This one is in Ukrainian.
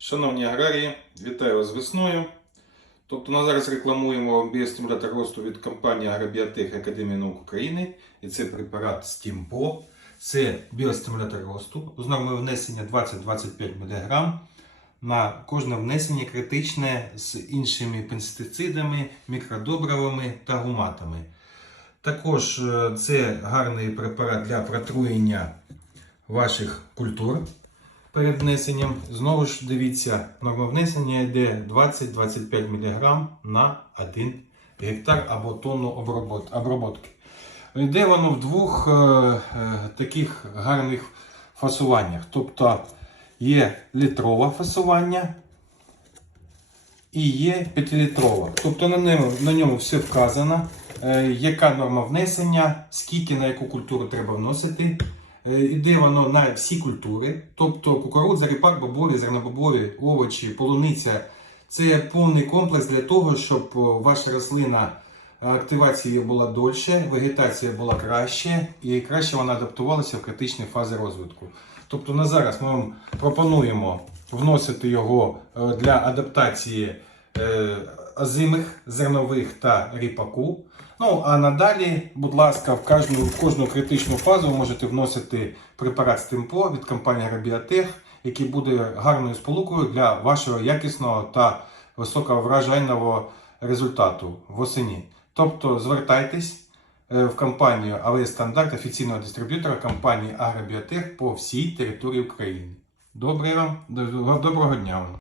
Шановні аграрії, вітаю вас з весною. Тобто ми зараз рекламуємо біостимулятор росту від компанії Агробіотех Академії наук України. І це препарат Стімпо. Це біостимулятор росту з нормою внесення 20-25 мг. На кожне внесення критичне з іншими пестицидами, мікродобривами та гуматами. Також е, це гарний препарат для протруєння ваших культур перед внесенням. Знову ж дивіться, норма внесення йде 20-25 мг на 1 гектар або тонну оброботки. Йде воно в двох е, е, таких гарних фасуваннях. Тобто є літрове фасування і є 5-літрова. Тобто на ньому, на ньому все вказано, е, яка норма внесення, скільки на яку культуру треба вносити. Е, Іде воно на всі культури, тобто кукурудза, ріпак, бобові, зернобобові, овочі, полуниця. Це повний комплекс для того, щоб ваша рослина е, активація була дольше, вегетація була краще і краще вона адаптувалася в критичні фази розвитку. Тобто на зараз ми вам пропонуємо вносити його е, для адаптації озимих, зернових та ріпаку. Ну а надалі, будь ласка, в кожну, в кожну критичну фазу ви можете вносити препарат Стимпо від компанії Агробіотех, який буде гарною сполукою для вашого якісного та високовражайного результату восені. Тобто звертайтесь е, в компанію АВС Стандарт офіційного дистриб'ютора компанії Агробіотех по всій території України. Вам, доброго дня вам!